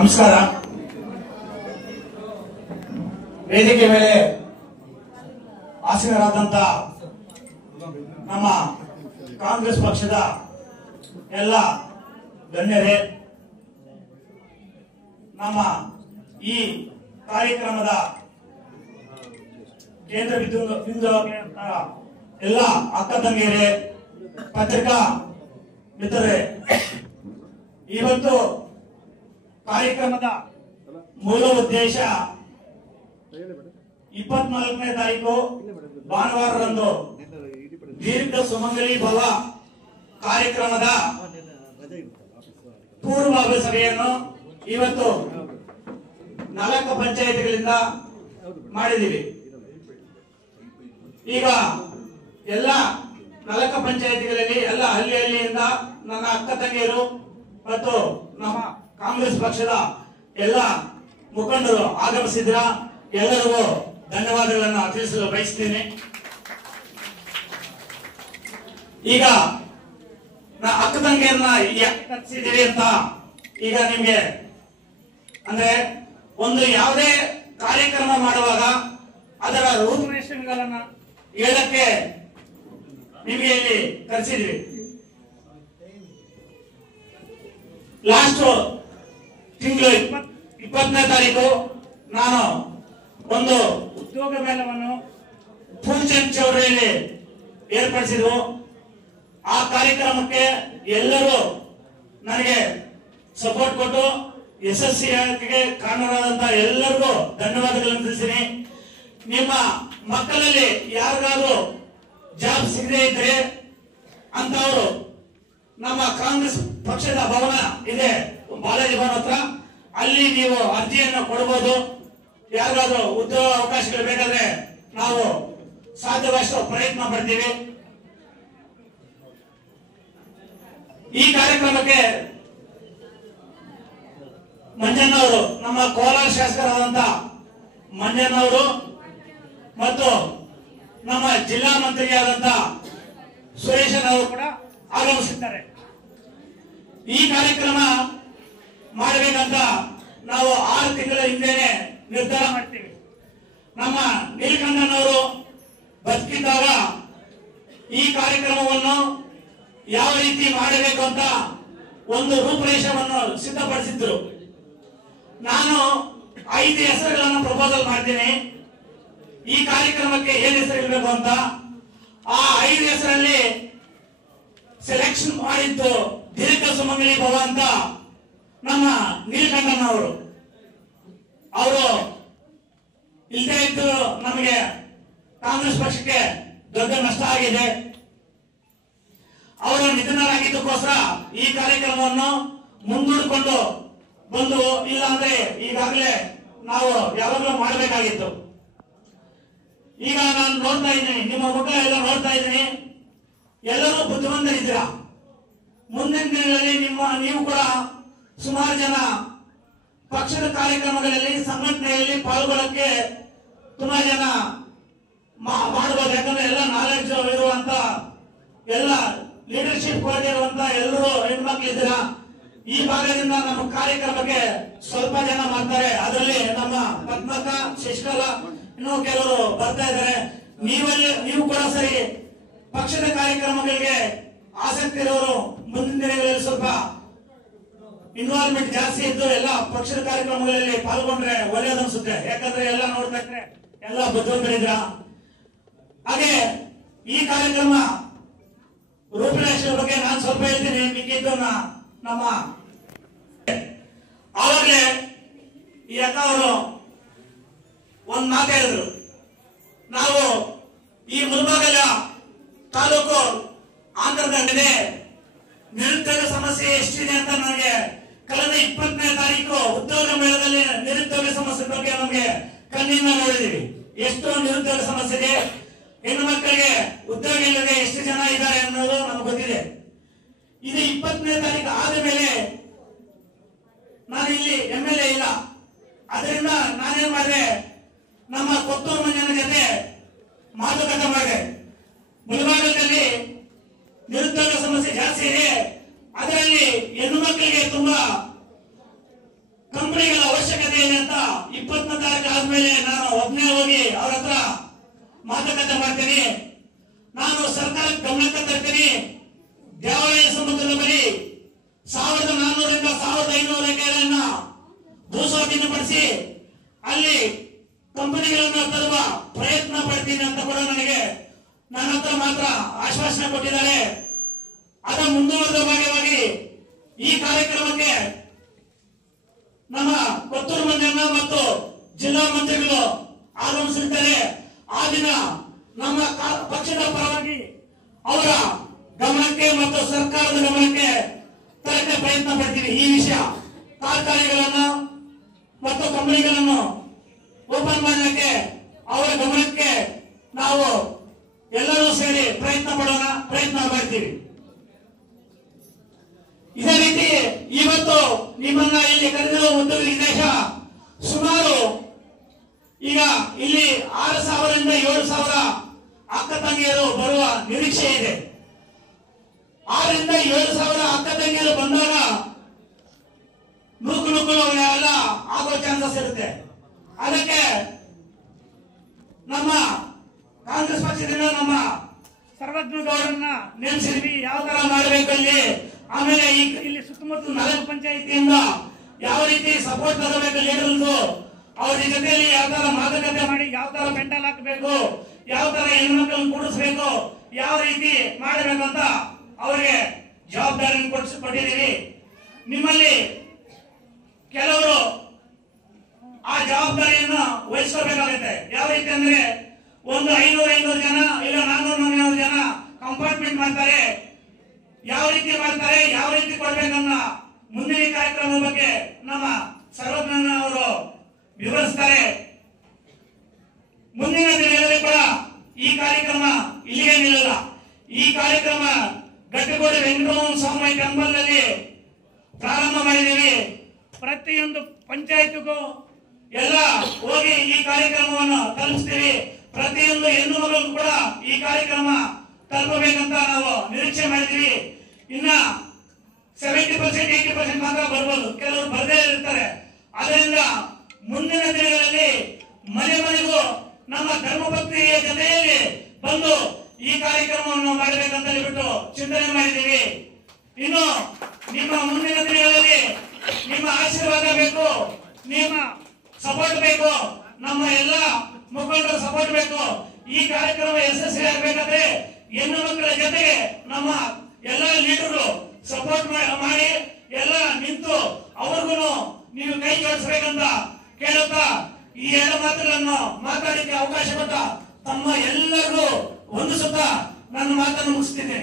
ನಮಸ್ಕಾರ. ವೇದಿಕೆ ಮೇಲೆ ಆಸೀನರಾದಂತ ನಮ್ಮ ಕಾಂಗ್ರೆಸ್ ಪಕ್ಷದ ಎಲ್ಲ ಗಣ್ಯರೇ, ನಮ್ಮ ಈ ಕಾರ್ಯಕ್ರಮದ ಕೇಂದ್ರ ಬಿಂದು ಎಲ್ಲ ಅಕ್ಕ ತಂಗಿಯರೇ, ಪತ್ರಿಕಾ ಮಿತ್ರರೇ, ಇವತ್ತು ಕಾರ್ಯಕ್ರಮದ ಮೂಲ ಉದ್ದೇಶ 24ನೇ ತಾರೀಕು ಭಾನುವಾರದಂದು ದೀರ್ಘ ಸುಮಂಗಲಿ ಭವ ಕಾರ್ಯಕ್ರಮದ ಪೂರ್ವಭಾವಿ ಸಭೆಯನ್ನು ಇವತ್ತು 4 ಪಂಚಾಯತ್ಗಳಿಂದ ಮಾಡಿದ್ದೀವಿ. ಈಗ ಎಲ್ಲ 4 ಪಂಚಾಯತ್ಗಳಲ್ಲಿ ಎಲ್ಲ ಹಳ್ಳಿಯಿಂದ ನನ್ನ ಅಕ್ಕ ತಂಗಿಯರು ಮತ್ತು ನಮ್ಮ ಕಾಂಗ್ರೆಸ್ ಪಕ್ಷದ ಎಲ್ಲ ಮುಖಂಡರು ಆಗಮಿಸಿದ್ರ. ಎಲ್ಲರಿಗೂ ಧನ್ಯವಾದಗಳನ್ನು ತಿಳಿಸಲು ಬಯಸ್ತೀನಿ. ಈಗ ನಾ ಅಕ್ಕ ತಂಗಿಯನ್ನ ಯಾಕೆ ಕರೆಸಿದ್ದೀವಿ ಅಂತ ಈಗ ನಿಮ್ಗೆ ಅಂದ್ರೆ ಒಂದು ಯಾವುದೇ ಕಾರ್ಯಕ್ರಮ ಮಾಡುವಾಗ ಅದರ ರೂಪುರೇಷೆಗಳನ್ನ ಹೇಳಕ್ಕೆ ನಿಮಗೆ ಇಲ್ಲಿ ಕರೆಸಿದ್ವಿ. ಲಾಸ್ಟ್ ತಿಂಗಳು 20ನೇ ತಾರೀಕು ನಾನು ಒಂದು ಉದ್ಯೋಗ ಮೇಳವನ್ನು ಫುಲ್ಚಂದ್ ಚೌಡರಿಯಲ್ಲಿ ಏರ್ಪಡಿಸಿದ್ವು. ಆ ಕಾರ್ಯಕ್ರಮಕ್ಕೆ ಎಲ್ಲರೂ ನನಗೆ ಸಪೋರ್ಟ್ ಕೊಟ್ಟು ಯಶಸ್ವಿಯಾಗಿ ಕಾರಣರಾದಂತ ಎಲ್ಲರಿಗೂ ಧನ್ಯವಾದಗಳನ್ನು ತಿಳಿಸಿನಿ. ನಿಮ್ಮ ಮಕ್ಕಳಲ್ಲಿ ಯಾರಿಗಾದ್ರೂ ಜಾಬ್ ಸಿಗದೇ ಇದ್ರೆ ಅಂತವರು ನಮ್ಮ ಕಾಂಗ್ರೆಸ್ ಪಕ್ಷದ ಭವನ ಇದೆ ಬಾಲಾಜಿ ಭವನ ಹತ್ರ, ಅಲ್ಲಿ ನೀವು ಅರ್ಜಿಯನ್ನು ಕೊಡಬಹುದು. ಯಾರಿಗಾದ್ರೂ ಉದ್ಯೋಗ ಅವಕಾಶಗಳು ಬೇಕಾದ್ರೆ ನಾವು ಸಾಧ್ಯವಷ್ಟು ಪ್ರಯತ್ನ ಪಡ್ತೀವಿ. ಈ ಕಾರ್ಯಕ್ರಮಕ್ಕೆ ಮಂಜಣ್ಣವರು, ನಮ್ಮ ಕೋಲಾರ ಶಾಸಕರಾದಂತ ಮಂಜಣ್ಣವರು ಮತ್ತು ನಮ್ಮ ಜಿಲ್ಲಾ ಮಂತ್ರಿಯಾದಂತ ಸುರೇಶನ್ ಅವರು ಕೂಡ ಆಗಮಿಸಿದ್ದಾರೆ. ಈ ಕಾರ್ಯಕ್ರಮ ಮಾಡಬೇಕಂತ ನಾವು 6 ತಿಂಗಳ ಹಿಂದೆನೆ ನಿರ್ಧಾರ ಮಾಡ್ತೀವಿ. ನಮ್ಮ ನೀಲಕಂಠನವರು ಬದುಕಿದ್ದಾಗ ಈ ಕಾರ್ಯಕ್ರಮವನ್ನು ಯಾವ ರೀತಿ ಮಾಡಬೇಕು ಅಂತ ಒಂದು ರೂಪುರೇಷೆಯನ್ನು ಸಿದ್ಧಪಡಿಸಿದ್ರು. ನಾನು 5 ಹೆಸರುಗಳನ್ನು ಪ್ರಪೋಸಲ್ ಮಾಡ್ತೀನಿ. ಈ ಕಾರ್ಯಕ್ರಮಕ್ಕೆ ಏನ್ ಹೆಸರು ಇರಬೇಕು ಅಂತ ಆ 5 ಹೆಸರಲ್ಲಿ ಸೆಲೆಕ್ಷನ್ ಮಾಡಿದ್ದು ದೀರ್ಘ ಸುಮಂಗಲಿ ಭವ ಅಂತ ನಮ್ಮ ನೀಲಕಂಠನವರು. ಅವರು ಇಲ್ಲದೆ ಇದ್ದು ನಮಗೆ ಕಾಂಗ್ರೆಸ್ ಪಕ್ಷಕ್ಕೆ ದೊಡ್ಡ ನಷ್ಟ ಆಗಿದೆ. ಅವರು ನಿಧನರಾಗಿದ್ದಕ್ಕೋಸ್ಕರ ಈ ಕಾರ್ಯಕ್ರಮವನ್ನು ಮುಂದೂಡಿಕೊಂಡು ಬಂದು, ಇಲ್ಲ ಅಂದ್ರೆ ಈಗಾಗಲೇ ನಾವು ಯಾವಾಗಲೂ ಮಾಡಬೇಕಾಗಿತ್ತು. ಈಗ ನಾನು ನೋಡ್ತಾ ಇದ್ದೀನಿ, ನಿಮ್ಮ ಮಕ್ಕಳೆಲ್ಲ ನೋಡ್ತಾ ಇದ್ದೀನಿ, ಎಲ್ಲರೂ ಬುದ್ಧಿವಂತರಿದ್ದೀರಾ. ಮುಂದಿನ ದಿನಗಳಲ್ಲಿ ನೀವು ಕೂಡ ಸುಮಾರು ಜನ ಪಕ್ಷದ ಕಾರ್ಯಕ್ರಮಗಳಲ್ಲಿ ಸಂಘಟನೆಯಲ್ಲಿ ಪಾಲ್ಗೊಳ್ಳಕ್ಕೆ ತುಂಬಾ ಜನ ಮಾಡಬಹುದು. ಯಾಕಂದ್ರೆ ಎಲ್ಲ ನಾಲೆಡ್ಜ್ ಇರುವಂತ ಎಲ್ಲ ಲೀಡರ್ಶಿಪ್ ಕ್ವಾಲಿಟಿ ಇರುವಂತ ಎಲ್ಲರೂ ಹೆಣ್ಮಕ್ಳಿದ್ದೀರಾ. ಈ ಭಾಗದಿಂದ ನಮ್ಮ ಕಾರ್ಯಕ್ರಮಕ್ಕೆ ಸ್ವಲ್ಪ ಜನ ಮಾಡ್ತಾರೆ. ಅದರಲ್ಲಿ ನಮ್ಮ ಪದ್ಮಕ, ಶಶಿಕಲಾ, ಇನ್ನೂ ಕೆಲವರು ಬರ್ತಾ ಇದ್ದಾರೆ. ನೀವು ಕೂಡ ಸರಿ ಪಕ್ಷದ ಕಾರ್ಯಕ್ರಮಗಳಿಗೆ ಆಸಕ್ತಿ ಇರೋರು ಮುಂದಿನ ದಿನಗಳಲ್ಲಿ ಸ್ವಲ್ಪ ಇನ್ವಾಲ್ವ್ಮೆಂಟ್ ಜಾಸ್ತಿ ಇದ್ದು ಎಲ್ಲ ಪಕ್ಷದ ಕಾರ್ಯಕ್ರಮಗಳಲ್ಲಿ ಪಾಲ್ಗೊಂಡ್ರೆ ಒಳ್ಳೇದು ಅನ್ಸುತ್ತೆ. ಯಾಕಂದ್ರೆ ಎಲ್ಲ ನೋಡ್ತಾ ಇದ್ರೆ ಎಲ್ಲ ಬುದ್ಧಿವಂತರಿದ್ರ. ಹಾಗೆ ಈ ಕಾರ್ಯಕ್ರಮ ರೂಪುರೇಷೆ ಬಗ್ಗೆ ನಾನು ಸ್ವಲ್ಪ ಹೇಳ್ತೀನಿ, ಮಿಕ್ಕಿದ್ದು ನಮ್ಮ ಆವಾಗಲೇ ಈ ಅಕ್ಕ ಅವರು ಒಂದ್ ಮಾತು ಹೇಳಿದ್ರು. ನಾವು ಈ ಮುಳಬಾಗಿಲ ತಾಲೂಕು ಆಂಧ್ರದಲ್ಲಿದೆ, ನಿರುದ್ಯೋಗ ಸಮಸ್ಯೆ ಎಷ್ಟಿದೆ ಅಂತ ನನಗೆ ಕಳೆದ 20ನೇ ತಾರೀಕು ಉದ್ಯೋಗ ಮೇಳದಲ್ಲಿ ನಿರುದ್ಯೋಗ ಸಮಸ್ಯೆ ಬಗ್ಗೆ ನಮಗೆ ಕಣ್ಣಿಂದ ನೋಡಿದೀವಿ. ಎಷ್ಟು ನಿರುದ್ಯೋಗ ಸಮಸ್ಯೆ ಇದೆ, ಹೆಣ್ಣು ಮಕ್ಕಳಿಗೆ ಉದ್ಯೋಗ ಇಲ್ಲದೆ ಎಷ್ಟು ಜನ ಇದ್ದಾರೆ ಅನ್ನೋದು ನಮ್ಗೆ ಗೊತ್ತಿದೆ. ಇದು 20ನೇ ತಾರೀಕು ಆದ ಮೇಲೆ ನಾನು ಇಲ್ಲಿ MLA ಇಲ್ಲ. ಅದರಿಂದ ನಾನೇನ್ ಮಾಡಿದೆ, ನಮ್ಮ ಕೊತ್ತೂರು ಮಂಜನ ಜೊತೆ ಮಾತುಕತೆ ಮಾಡಿದೆ. ಮುಳಬಾಗಿಲಲ್ಲಿ ನಿರುದ್ಯೋಗ ಸಮಸ್ಯೆ ಜಾಸ್ತಿ ಇದೆ, ಅದರಲ್ಲಿ ಹೆಣ್ಣು ಮಕ್ಕಳಿಗೆ ತುಂಬಾ ಕಂಪನಿಗಳ ಅವಶ್ಯಕತೆ ಇದೆ ಅಂತ 24 ತಾರೀಕು ಆದ್ಮೇಲೆ ನಾನು ಒಬ್ಬನೇ ಹೋಗಿ ಅವ್ರ ಹತ್ರ ಮಾತುಕತೆ ಮಾಡ್ತೀನಿ. ನಾನು ಸರ್ಕಾರಕ್ಕೆ ಗಮನಕ್ಕೆ ತರ್ತೀನಿ. ದೇವಾಲಯ ಸಮುದ್ರದ ಬಳಿ 1400ರಿಂದ 1500 ಎಕರೆಗಳನ್ನ ಭೂಸ್ವಾಧೀನಪಡಿಸಿ ಅಲ್ಲಿ ಕಂಪನಿಗಳನ್ನು ತರುವ ಪ್ರಯತ್ನ ಪಡ್ತೀನಿ ಅಂತ ಕೂಡ ನನಗೆ ನನ್ನ ಹತ್ರ ಮಾತ್ರ ಆಶ್ವಾಸನೆ ಕೊಟ್ಟಿದ್ದಾರೆ. ಅದರ ಮುಂದುವರೆದ ಭಾಗವಾಗಿ ಈ ಕಾರ್ಯಕ್ರಮಕ್ಕೆ ನಮ್ಮ ಕೊತ್ತೂರು ಮಂಜಣ್ಣ ಮತ್ತು ಜಿಲ್ಲಾ ಮಂತ್ರಿಗಳು ಆಗಮಿಸಿದ್ದಾರೆ. ಆ ದಿನ ನಮ್ಮ ಪಕ್ಷದ ಪರವಾಗಿ ಅವರ ಗಮನಕ್ಕೆ ಮತ್ತು ಸರ್ಕಾರದ ಗಮನಕ್ಕೆ ತರಕ್ಕೆ ಪ್ರಯತ್ನ ಪಡ್ತೀವಿ. ಈ ವಿಷಯ ಕಾರ್ಖಾನೆಗಳನ್ನು ಮತ್ತು ಕಂಪನಿಗಳನ್ನು ಓಪನ್ ಮಾಡಲಿಕ್ಕೆ ಅವರ ಗಮನಕ್ಕೆ ನಾವು ಎಲ್ಲರೂ ಸೇರಿ ಪ್ರಯತ್ನ ಮಾಡ್ತೀವಿ. ಇದೇ ರೀತಿ ಇವತ್ತು ನಿಮ್ಮನ್ನ ಇಲ್ಲಿ ಕರೆದಿರುವ ಒಂದು ಉದ್ದೇಶ, ಸುಮಾರು ಈಗ ಇಲ್ಲಿ 6000ರಿಂದ 7000 ಅಕ್ಕ ತಂಗಿಯರು ಬರುವ ನಿರೀಕ್ಷೆ ಇದೆ. 6ರಿಂದ 7000 ಅಕ್ಕ ತಂಗಿಯರು ಬಂದಾಗ ನೂಕು ಎಲ್ಲ ಆಗೋ ಚಾನ್ಸಸ್ ಇರುತ್ತೆ. ಅದಕ್ಕೆ ನಮ್ಮ ಕಾಂಗ್ರೆಸ್ ಪಕ್ಷದಿಂದ ನಮ್ಮ ಸರ್ವಜ್ಞ ಗೌಡರನ್ನ ನೇಮಿಸಿದ್ವಿ. ಯಾವ ತರ ಮಾಡಬೇಕು ಅಲ್ಲಿ, ಆಮೇಲೆ ಇಲ್ಲಿ ಸುತ್ತಮುತ್ತ 4 ಪಂಚಾಯಿತಿಯಿಂದ ಯಾವ ರೀತಿ ಸಪೋರ್ಟ್ ತಗೋಬೇಕು ಲೀಡರ್ಸ್, ಅವ್ರ ಜೊತೆಯಲ್ಲಿ ಯಾವ ತರ ಮಾತುಕತೆ ಮಾಡಿ ಯಾವ ತರ ಪೆಂಡಲ್ ಹಾಕಬೇಕು, ಯಾವ ತರ ಹೆಣ್ಮಕ್ಳನ್ನು ಕೂಡಿಸ್ಬೇಕು, ಯಾವ ರೀತಿ ಮಾಡಬೇಕಂತ ಅವರಿಗೆ ಜವಾಬ್ದಾರಿಯನ್ನು ಕೊಟ್ಟಿದ್ದೀವಿ. ನಿಮ್ಮಲ್ಲಿ ಕೆಲವರು ಆ ಜವಾಬ್ದಾರಿಯನ್ನು ವಹಿಸ್ಕೋಬೇಕಾಗುತ್ತೆ. ಯಾವ ರೀತಿ ಅಂದ್ರೆ ಒಂದು 500 ಜನ ಇಲ್ಲ 400 ಜನ ಕಂಪಾರ್ಟ್ಮೆಂಟ್ ಮಾಡ್ತಾರೆ. ಯಾವ ರೀತಿ ಮಾಡ್ತಾರೆ, ಯಾವ ರೀತಿ ಕೊಡ್ಬೇಕನ್ನ ಮುಂದಿನ ಕಾರ್ಯಕ್ರಮ ಬಗ್ಗೆ ನಮ್ಮ ಸರ್ವಜ್ಞ ಅವರು ವಿವರಿಸ್ತಾರೆ. ಮುಂದಿನ ದಿನಗಳಲ್ಲಿ ಕೂಡ ಈ ಕಾರ್ಯಕ್ರಮ ಇಲ್ಲಿಗೆ ನಿಲ್ಲಲ್ಲ. ಈ ಕಾರ್ಯಕ್ರಮ ಗಟ್ಟಿಗೋಡೆ ವೆಂಕಟರಮಣ ಸ್ವಾಮಿ ಟೆಂಪಲ್ ನಲ್ಲಿ ಪ್ರಾರಂಭ ಮಾಡಿದ್ದೀವಿ. ಪ್ರತಿಯೊಂದು ಪಂಚಾಯತ್ಗೂ ಎಲ್ಲ ಹೋಗಿ ಈ ಕಾರ್ಯಕ್ರಮವನ್ನು ತಲುಪಿಸ್ತೀವಿ. ಪ್ರತಿಯೊಂದು ಹೆಣ್ಣು ಮಗಳು ಕೂಡ ಈ ಕಾರ್ಯಕ್ರಮ ತಲುಪಬೇಕಂತ ನಾವು ನಿರೀಕ್ಷೆ ಮಾಡಿದ್ದೀವಿ. ಇನ್ನ 70% 80% ಮಾತ್ರ ಬರ್ಬೋದು, ಕೆಲವರು ಬರದೇ ಇರ್ತಾರೆ. ಅದರಿಂದ ಮುಂದಿನ ದಿನಗಳಲ್ಲಿ ಮನೆಗೂ ನಮ್ಮ ಧರ್ಮಭಕ್ತಿಯ ಜೊತೆಯಲ್ಲಿ ಬಂದು ಈ ಕಾರ್ಯಕ್ರಮವನ್ನು ಮಾಡಬೇಕಂತ ಹೇಳ್ಬಿಟ್ಟು ಚಿಂತನೆ ಮಾಡಿದ್ದೀವಿ. ಇನ್ನು ನಿಮ್ಮ ಮುಂದಿನ ದಿನಗಳಲ್ಲಿ ನಿಮ್ಮ ಆಶೀರ್ವಾದ ಬೇಕು, ನಿಮ್ಮ ಸಪೋರ್ಟ್ ಬೇಕು, ನಮ್ಮ ಎಲ್ಲ ಮುಖಂಡರ ಸಪೋರ್ಟ್ ಬೇಕು. ಈ ಕಾರ್ಯಕ್ರಮ ಯಶಸ್ವಿ ಆಗಬೇಕಾದ್ರೆ ಹೆಣ್ಣು ಮಕ್ಕಳ ಜೊತೆಗೆ ನಮ್ಮ ಎಲ್ಲ ಲೀಡರು ಸಪೋರ್ಟ್ ಮಾಡಿ ಎಲ್ಲ ನಿಂತು ಅವ್ರಿಗೂ ನೀವು ಕೈ ಜೋಡಿಸಬೇಕಂತ ಕೇಳುತ್ತಾ ಈ 2 ಮಾತುಗಳನ್ನು ಮಾತಾಡಲಿಕ್ಕೆ ಅವಕಾಶ ಕೊಟ್ಟ ತಮ್ಮ ಎಲ್ಲರಿಗೂ ವಂದಿಸುತ್ತಾ ನನ್ನ ಮಾತನ್ನು ಮುಗಿಸ್ತಿದ್ದೇನೆ.